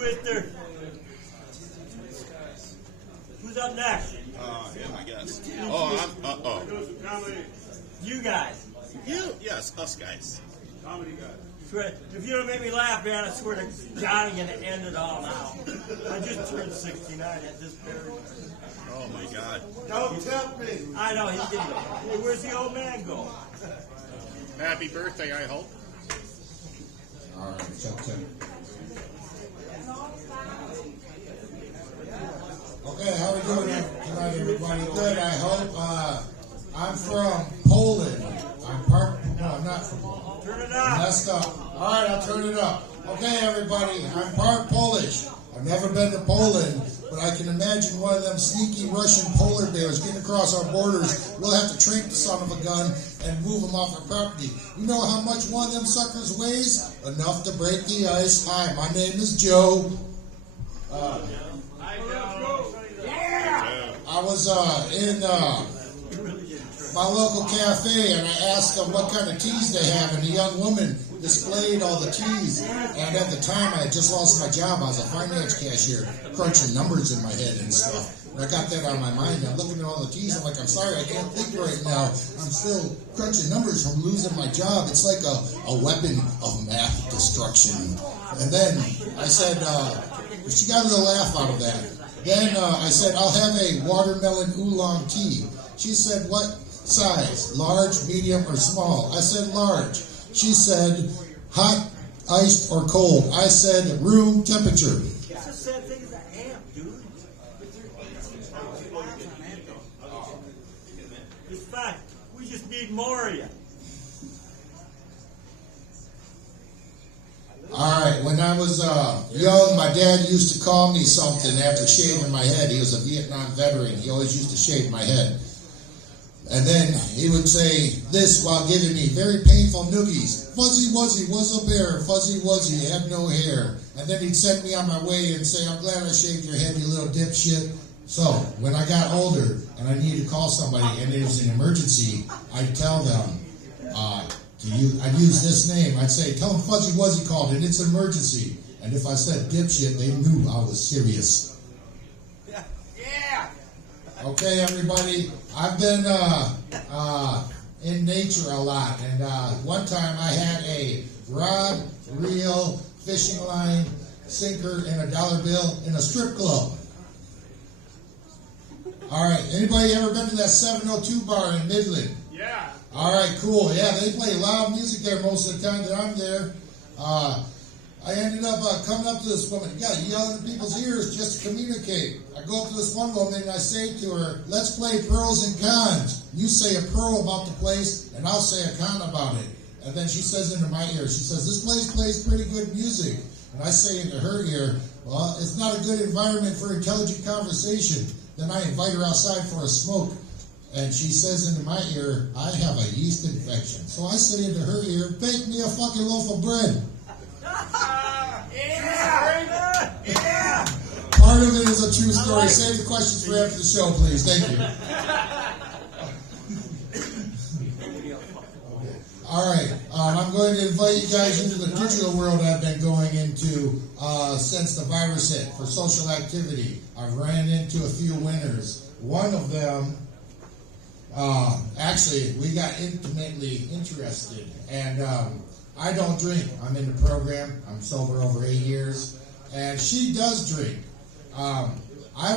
Twister. Who's up next? Him, I guess. Oh, You guys. You? Yes, us guys. Comedy guy. If you don't make me laugh, man, I swear to God, I'm going to end it all now. I just turned 69 at this very. Oh my God. Don't tempt me. I know, he's getting. Hey, where's the old man go? Happy birthday, I hope. All right, check. Okay, how we doing tonight, everybody? Good, I hope. I'm from Poland. I'm not from Poland. Turn it up. Messed up. All right, I'll turn it up. Okay, everybody, I'm part Polish. I've never been to Poland, but I can imagine one of them sneaky Russian polar bears getting across our borders. We'll have to trank the son of a gun and move him off our property. You know how much one of them suckers weighs? Enough to break the ice. Hi, my name is Joe. I was in my local cafe, and I asked them what kind of teas they have, and the young woman displayed all the teas. And at the time, I had just lost my job. I was a finance cashier, crunching numbers in my head and stuff. And I got that on my mind. I'm looking at all the teas. I'm like, I'm sorry, I can't think right now. I'm still crunching numbers from losing my job. It's like a weapon of math destruction. And then I said, she got a little laugh out of that. Then I said, I'll have a watermelon oolong tea. She said, what size? Large, medium, or small? I said, large. She said, hot, iced, or cold? I said, room temperature. It's the same thing as an amp, dude. It's fine. We just need more of you. All right, when I was young, my dad used to call me something after shaving my head. He was a Vietnam veteran. He always used to shave my head. And then he would say this while giving me very painful noogies. Fuzzy Wuzzy was a bear. Fuzzy Wuzzy had no hair. And then he'd send me on my way and say, I'm glad I shaved your head, you little dipshit. So when I got older and I needed to call somebody and it was an emergency, I'd tell them, I'd use this name. I'd say, tell them Fuzzy Wuzzy called and it's an emergency. And if I said dipshit, they knew I was serious. Okay, everybody, I've been in nature a lot, and one time I had a rod, reel, fishing line, sinker, and a dollar bill in a strip club. All right, anybody ever been to that 702 bar in Midland? Yeah. All right, cool. Yeah, they play loud music there most of the time that I'm there. I ended up coming up to this woman. You got to yell into people's ears just to communicate. I go up to this one woman and I say to her, let's play pros and cons. You say a pro about the place and I'll say a con about it. And then she says into my ear, she says, this place plays pretty good music. And I say into her ear, well, it's not a good environment for intelligent conversation. Then I invite her outside for a smoke. And she says into my ear, I have a yeast infection. So I say into her ear, bake me a fucking loaf of bread. Yeah! Part of it is a true story. Save the questions for after the show, please. Thank you. All right. I'm going to invite you guys into the digital world I've been going into since the virus hit for social activity. I've ran into a few winners. One of them, actually, we got intimately interested. And I don't drink. I'm in the program. I'm sober over 8 years. And she does drink. I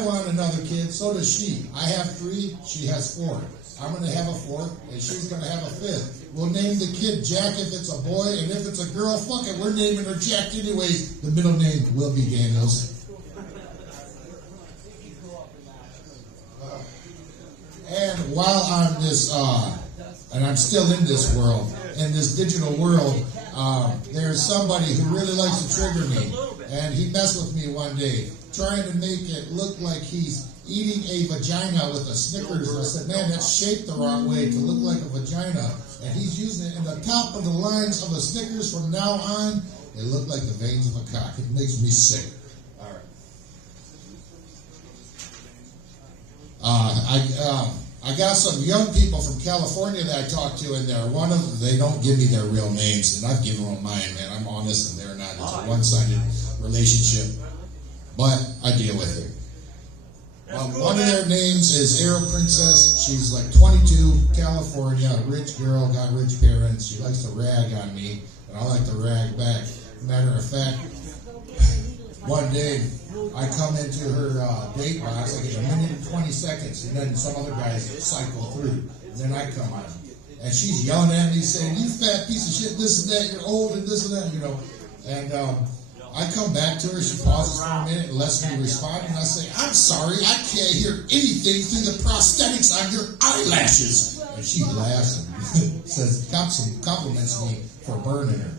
want another kid, so does she. I have 3, she has 4. I'm going to have a 4th, and she's going to have a 5th. We'll name the kid Jack if it's a boy, and if it's a girl, fuck it, we're naming her Jack anyways. The middle name will be Daniels. And while I'm this, and I'm still in this world, in this digital world, there's somebody who really likes to trigger me. And he messed with me one day, trying to make it look like he's eating a vagina with a Snickers. And I said, man, that's shaped the wrong way to look like a vagina. And he's using it in the top of the lines of the Snickers from now on. They look like the veins of a cock. It makes me sick. All right. I got some young people from California that I talked to in there. One of them, they don't give me their real names, and I've given them mine, man. I'm honest, and they're not. It's a one-sided relationship. but I deal with her. One of their names is Arrow Princess. She's like 22, California, rich girl, got rich parents. She likes to rag on me, and I like to rag back. Matter of fact, one day I come into her date box, I get 1 minute and 20 seconds, and then some other guys cycle through. And then I come on. And she's yelling at me saying, "You fat piece of shit, this and that, you're old and this and that," you know. And I come back to her, she pauses for a minute and lets me respond, and I say, "I'm sorry, I can't hear anything through the prosthetics on your eyelashes." And she laughs and says, compliments me for burning her.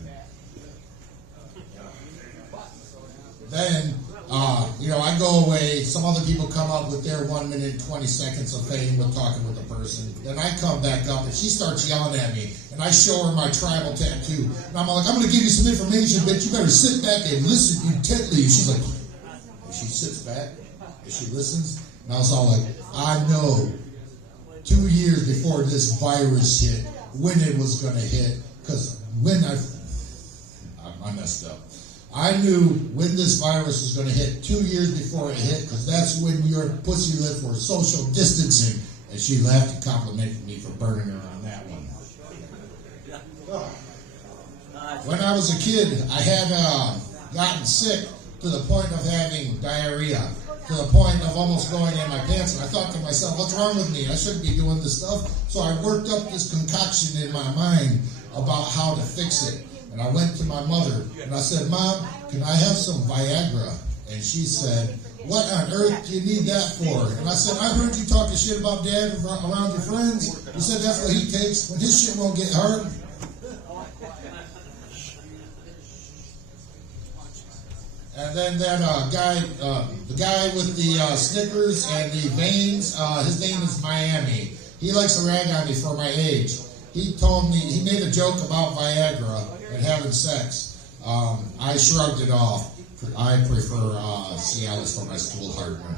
Then, I go away. Some other people come up with their 1 minute and 20 seconds of fame with talking with a person. Then I come back up and she starts yelling at me. And I show her my tribal tattoo. And I'm like, "I'm going to give you some information, bitch. You better sit back and listen intently." And she's like, and she sits back and she listens. And I was all like, "I know 2 years before this virus hit when it was going to hit. Because when I messed up. I knew when this virus was going to hit 2 years before it hit, because that's when your pussy lips were social distancing." And she laughed and complimented me for burning her on that one. When I was a kid, I had gotten sick to the point of having diarrhea, to the point of almost going in my pants. And I thought to myself, "What's wrong with me? I shouldn't be doing this stuff." So I worked up this concoction in my mind about how to fix it. And I went to my mother and I said, "Mom, can I have some Viagra?" And she said, "What on earth do you need that for?" And I said, "I heard you talking shit about Dad around your friends. You said that's what he takes when his shit won't get hard." And then that the guy with the Snickers and the veins, his name is Miami. He likes to rag on me for my age. He told me, he made a joke about Viagra and having sex. I shrugged it off. I prefer Cialis for my stool hardener.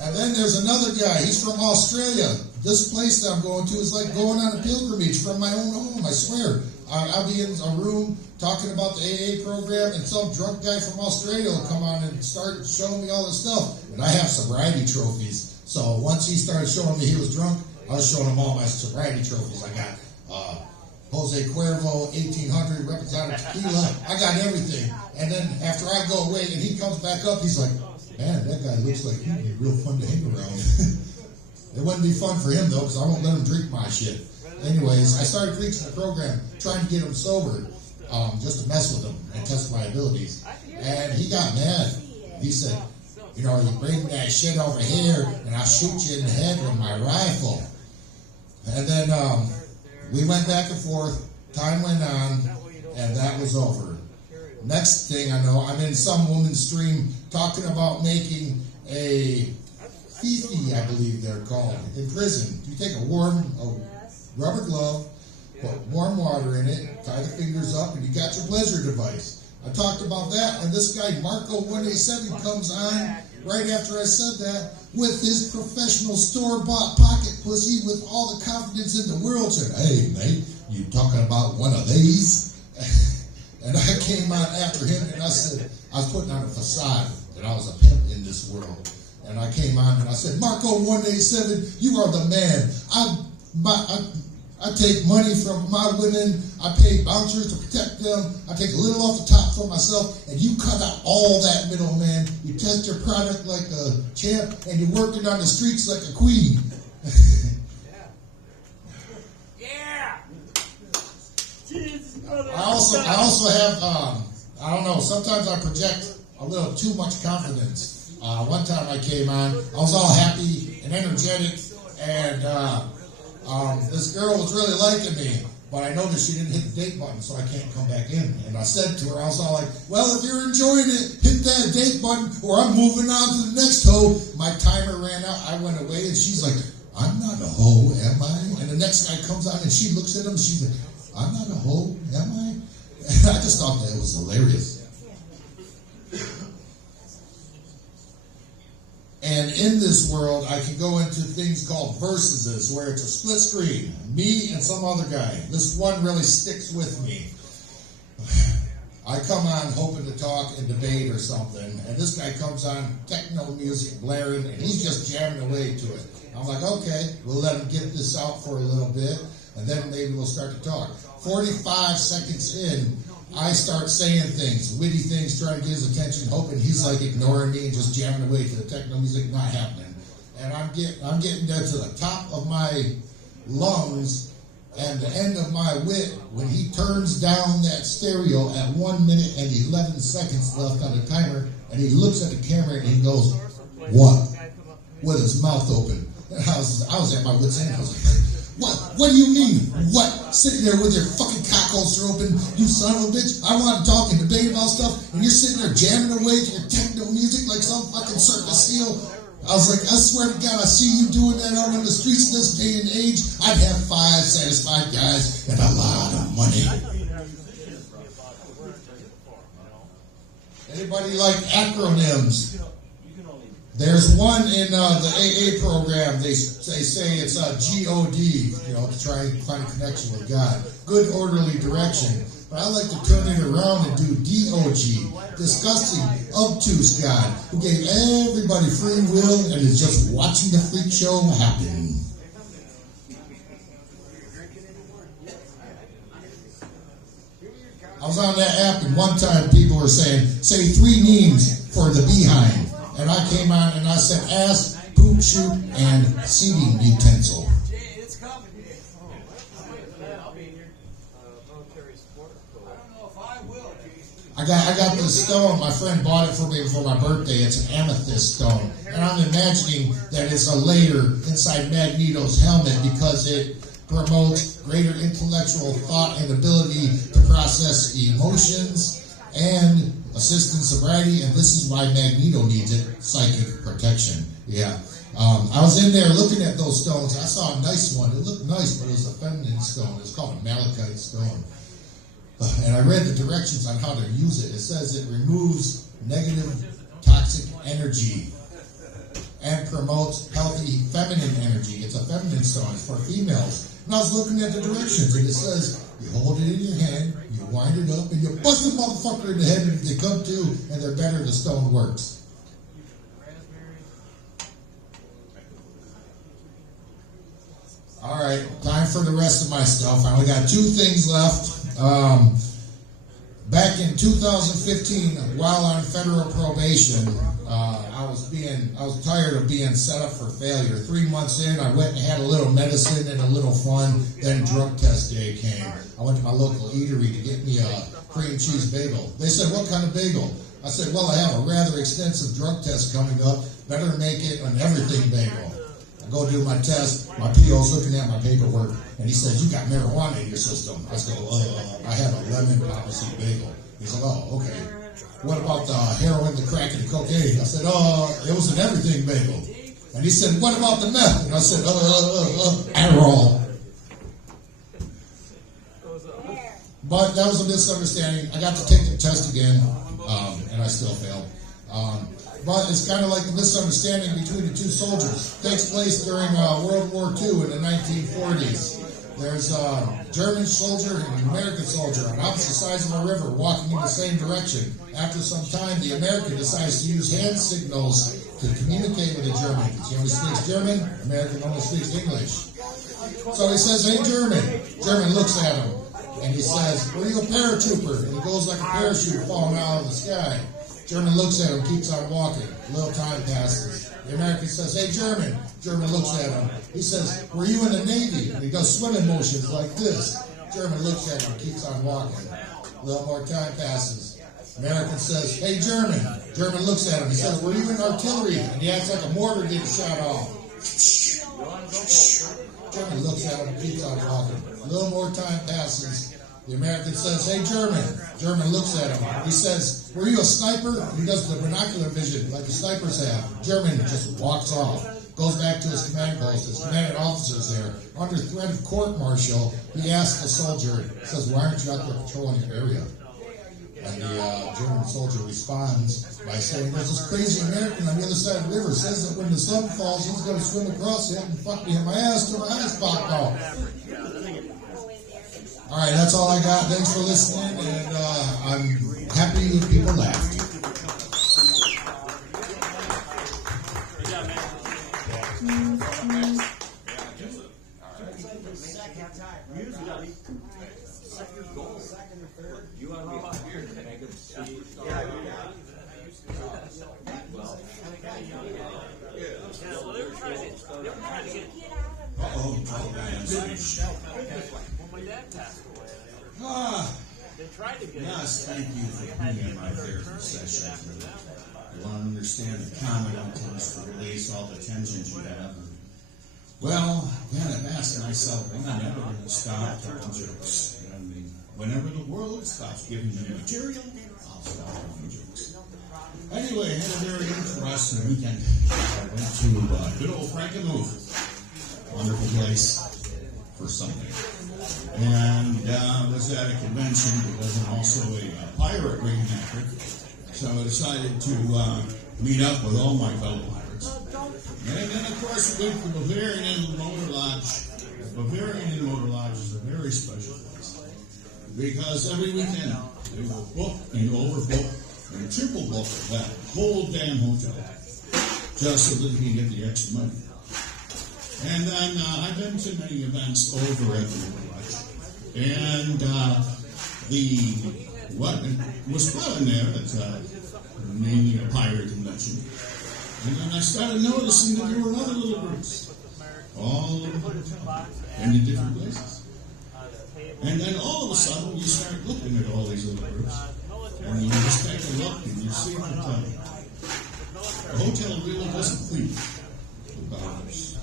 And then there's another guy. He's from Australia. This place that I'm going to is like going on a pilgrimage from my own home, I swear. I'll be in a room talking about the AA program, and some drunk guy from Australia will come on and start showing me all this stuff. And I have sobriety trophies. So once he started showing me he was drunk, I was showing him all my sobriety trophies. I got Jose Cuervo, 1800, Reposado Tequila. I got everything. And then after I go away and he comes back up, he's like, "Man, that guy looks like he'd be real fun to hang around." It wouldn't be fun for him, though, because I won't let him drink my shit. Anyways, I started preaching the program, trying to get him sober, just to mess with him and test my abilities. And he got mad. He said, "You bring that shit over here, and I'll shoot you in the head with my rifle." And then we went back and forth. Time went on, and that was over. Next thing I know, I'm in some woman's stream talking about making a fifi, I believe they're called, in prison. You take a rubber glove, put warm water in it, tie the fingers up, and you got your pleasure device. I talked about that, and this guy, Marco187, comes on right after I said that with his professional store-bought pocket pussy with all the confidence in the world, said, "Hey, mate, you talking about one of these?" And I came on after him, and I said, I was putting on a facade that I was a pimp in this world. And I came on and I said, "Marco187, you are the man. I take money from my women. I pay bouncers to protect them. I take a little off the top for myself, and you cut out all that middleman. You test your product like a champ, and you're working on the streets like a queen." Yeah. I also have, I don't know, sometimes I project a little too much confidence. One time I came on, I was all happy and energetic, and this girl was really liking me, but I noticed she didn't hit the date button, so I can't come back in. And I said to her, I was all like, "Well, if you're enjoying it, hit that date button, or I'm moving on to the next hoe." My timer ran out, I went away, and she's like, "I'm not a hoe, am I?" And the next guy comes on, and she looks at him, and she's like, "I'm not a hoe, am I?" And I just thought that was hilarious. And in this world, I can go into things called versuses, where it's a split screen, me and some other guy. This one really sticks with me. I come on hoping to talk and debate or something, and this guy comes on, techno music blaring, and he's just jamming away to it. I'm like, okay, we'll let him get this out for a little bit, and then maybe we'll start to talk. 45 seconds in, I start saying things, witty things, trying to get his attention, hoping he's like ignoring me and just jamming away to the techno music, not happening. And I'm getting there to the top of my lungs and the end of my wit when he turns down that stereo at 1 minute and 11 seconds left on the timer, and he looks at the camera and he goes, "What?" with his mouth open. And I was at my wit's end. I was like, What do you mean? What? Sitting there with your fucking cock holster open, you son of a bitch. I want to talk and debate about stuff, and you're sitting there jamming away to your techno music like some fucking Circus Seal. I was like, I swear to God, I see you doing that out on the streets this day and age. I'd have 5 satisfied guys and a lot of money. Anybody like acronyms? There's one in the AA program. They say it's G-O-D, to try and find a connection with God. Good orderly direction. But I like to turn it around and do D-O-G, disgusting, obtuse God, who gave everybody free will and is just watching the freak show happen. I was on that app, and one time people were saying, say 3 names for the behind. And I came on and I said ass, poop chute, and seating utensil. I got this stone. My friend bought it for me for my birthday. It's an amethyst stone. And I'm imagining that it's a layer inside Magneto's helmet because it promotes greater intellectual thought and ability to process emotions and assist in sobriety. And this is why Magneto needs it, psychic protection. Yeah. I was in there looking at those stones. I saw a nice one. It looked nice, but it was a feminine stone. It's called a malachite stone. And I read the directions on how to use it. It says it removes negative, toxic energy and promotes healthy, feminine energy. It's a feminine stone. It's for females. And I was looking at the directions, and it says you hold it in your hand, you wind it up, and you bust the motherfucker in the head, and if they come to, and they're better, the stone works. All right, time for the rest of my stuff. I only got 2 things left. Back in 2015, while on federal probation, I was tired of being set up for failure. 3 months in, I went and had a little medicine and a little fun. Then drug test day came. I went to my local eatery to get me a cream cheese bagel. They said, "What kind of bagel?" I said, "Well, I have a rather extensive drug test coming up. Better make it an everything bagel." I go do my test. My PO's looking at my paperwork, and he says, "You got marijuana in your system." I said, "I had a lemon policy bagel." He said, "Oh, okay. What about the heroin, the crack, and the cocaine?" I said, "It was an everything bagel." And he said, "What about the meth?" And I said, Adderall. But that was a misunderstanding. I got to take the test again, and I still failed. But it's kind of like a misunderstanding between the 2 soldiers. It takes place during World War II in the 1940s. There's a German soldier and an American soldier on opposite sides of the river walking in the same direction. After some time, the American decides to use hand signals to communicate with the German. He only speaks German, the American only speaks English. So he says, "Hey, German." German looks at him, and he says, "Were you a paratrooper?" And he goes like a parachute falling out of the sky. German looks at him, keeps on walking. A little time passes. The American says, "Hey, German." German looks at him. He says, "Were you in the Navy?" And he does swimming motions like this. German looks at him, keeps on walking. A little more time passes. American says, "Hey, German." German looks at him. He says, "Were you in artillery?" And he acts like a mortar getting shot off. German looks at him, keeps on walking. A little more time passes. The American says, "Hey, German." German looks at him. He says, "Were you a sniper?" And he does the binocular vision like the snipers have. German just walks off. Goes back to his command post. His commanding officer's there. Under threat of court-martial, he asks the soldier, says, "Why aren't you out there patrolling your area?" And the German soldier responds by saying, "There's this crazy American on the other side of the river. Says that when the sun falls, he's going to swim across it and fuck me in my ass till my eyes pop out." All right, that's all I got. Thanks for listening, and I'm happy that people laughed. Uh-oh, My dad passed away. Ah, They tried to get yes, thank you for being in my therapy session. You want to understand the common tends to release all the tensions you have. Well, then I've asked myself, when am I never going to stop telling jokes? I mean, whenever the world stops giving me material, I'll stop telling jokes. Anyway, I had a very interesting weekend. I went to good old Frankenmuth. Wonderful place for something. And was at a convention because I'm also a pirate reenactor. So I decided to meet up with all my fellow pirates. And then, of course, we went to Bavarian Inn Motor Lodge. Bavarian Inn Motor Lodge is a very special place. Because every weekend, they will book and overbook and triple book that whole damn hotel. Just so that you can get the extra money. And then I've been to many events over at the Lodge. And what was fun there at mainly a pirate convention. And then I started noticing that there were other little groups all over the hotel and in different places. And then all of a sudden you start looking at all these little groups and you just take a look and you see that the hotel really doesn't think about us.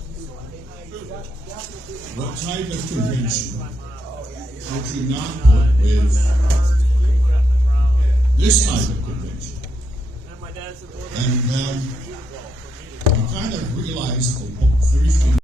What type of convention would you not put with this type of convention? And you kind of realize that they book 3 things.